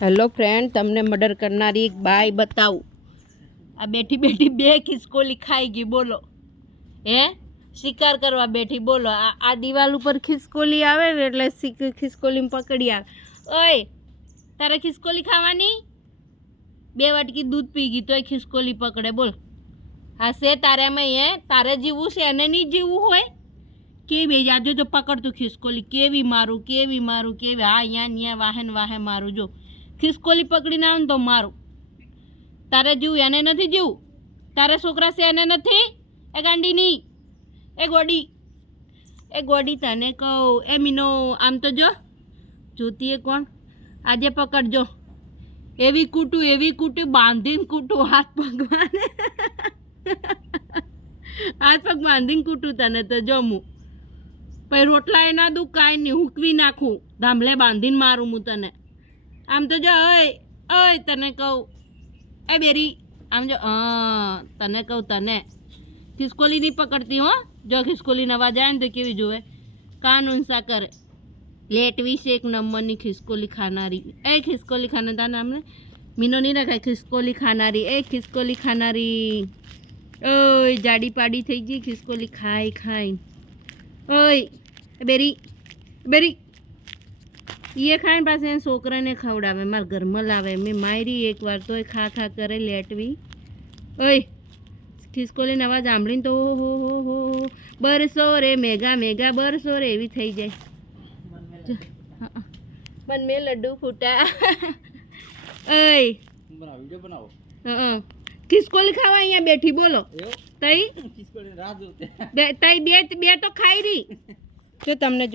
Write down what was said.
Hello friend, तमने murder करनारी एक by बताऊँ। आ बैठी बैठी बे खिसकोली खाई गई। बोलो हे शिकार करवा बैठी। बोलो आ दीवाल पर खिसकोली आवे ने એટલે खिसकोली पकड़ी आवे। ओए तारे खिसकोली खावानी? बे वाटकी दूध पी गई तो खिसकोली पकड़े। बोल हाँ से तारे में ये तारे जीवू से એને नहीं जीवू होय केवी जाजो जो पकड़ तू खिसकोली केवी मारू केवी हाँ यहाँ वाहन वाहे मारू। जो खिसकोली पकड़ी ना तो मारू। तारे जीव એને નથી જીવ તારે છોકરા છે એને નથી। એ ગાંડી ની એ ગોડી તને કહું એ મીનો આમ તો જો જોતી એ કોણ આજે પકડજો। એવી કૂટું બાંધીને કૂટું હાથ પગ બાંધીને કૂટું તને તો જો હું પછી રોટલા એ ના દઉં કાંઈ નહીં હુકવી નાખું ધામલે બાંધીને મારું હું તને। આમ તો જો ઓય તને કહું ए बेरी आम जो तने कहूँ तने खिसकोली नहीं पकड़ती हो। जो खिसकोली नवा जाए तो केवी जुए कानून सा करे। लेटवी से एक नंबर नी खिसकोली खानारी। ए खिसकोली खाना था नाम ने मीनो नहीं रखा खिसकोली खानारी। ए खिसकोली खानारी ओय जाडी पाडी थी गई खिसकोली खाई खाई। ओय बेरी ये खाने पास छोकरा ने खवड़ावे मार घर में लावे। मैं मायरी एक बार तो खा खा करे लेटवी। ओए खिसकोली नवा जांभळी तो हो बरसो रे मेगा मेगा बरसो रे एवी थई जाए। बन में लड्डू फूटा। ओए बनाओ खिसकोली खावा अहींया बैठी। बोलो तई खिसकोली राह जोते तई बे तो खाई रही तो तमने